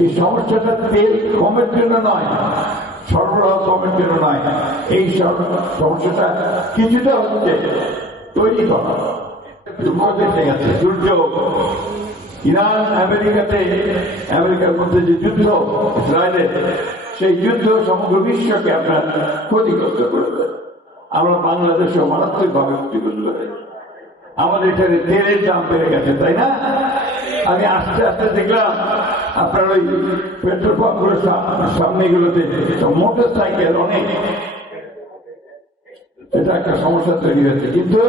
এই সমস্যাটা তেল কমের জন্য নয়, সরবরাহ কমের জন্য নয়, এই সমস্যাটা কিছুটা হচ্ছে তৈরি করা। দুঃখ দেখে গেছে দুর্যোগ, ইরান আমেরিকার মধ্যে যে যুদ্ধ ইসরায়েলের, সেই যুদ্ধ সমগ্র বিশ্বকে আপনার ক্ষতিগ্রস্ত করেছে। আমরা বাংলাদেশেও মারাত্মক ভাবে ক্ষতিগ্রস্ত হয়েছে। আমাদের এখানে তেলের দাম বেড়ে গেছে, তাই না? আমি আস্তে আস্তে দেখলাম আপনার ওই পেট্রোল পাম্পগুলোর সামনে গুলোতে মোটর সাইকেল অনেক, এটা একটা সমস্যা তৈরি হয়েছে। কিন্তু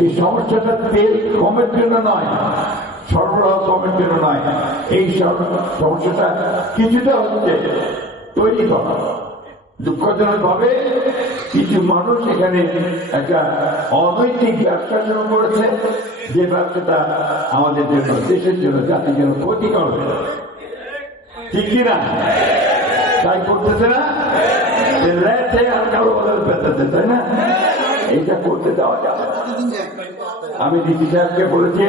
এই সমস্যাটা তেল কমের জন্য নয়, সরবরাহ কমের জন্য নয়, এই সমস্যাটা কিছুটা হচ্ছে তৈরি করা। দুঃখজনক ভাবে কিছু মানুষ এখানে একটা অনৈতিক ব্যবসা শুরু করেছে, যে ব্যবসাটা আমাদের জন্য, দেশের জন্য, জাতির জন্য ক্ষতিকর হবে, ঠিক কিনা? তাই করতেছে না, আর কারো বদল পেতেছে, তাই না? এইটা করতে দেওয়া যাবে। আমি ডিসি সাহেবকে বলেছি,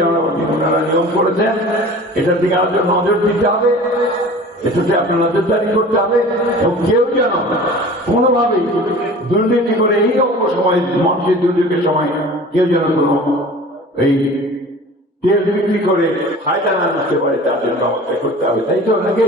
ওনারা নিয়ম করেছেন, এটার দিকে আমাদের নজর দিতে হবে, এটাতে আপনার নজরদারি করতে হবে, এবং কেউ যেন কোনোভাবেই দুর্নীতি করে এই অল্প সময়, মানুষের দুর্যোগের সময় কেউ যেন কোনো এই তেল বিক্রি করে ফায়দা না করতে পারে, তার জন্য ব্যবস্থা করতে হবে, তাই তো নাকি?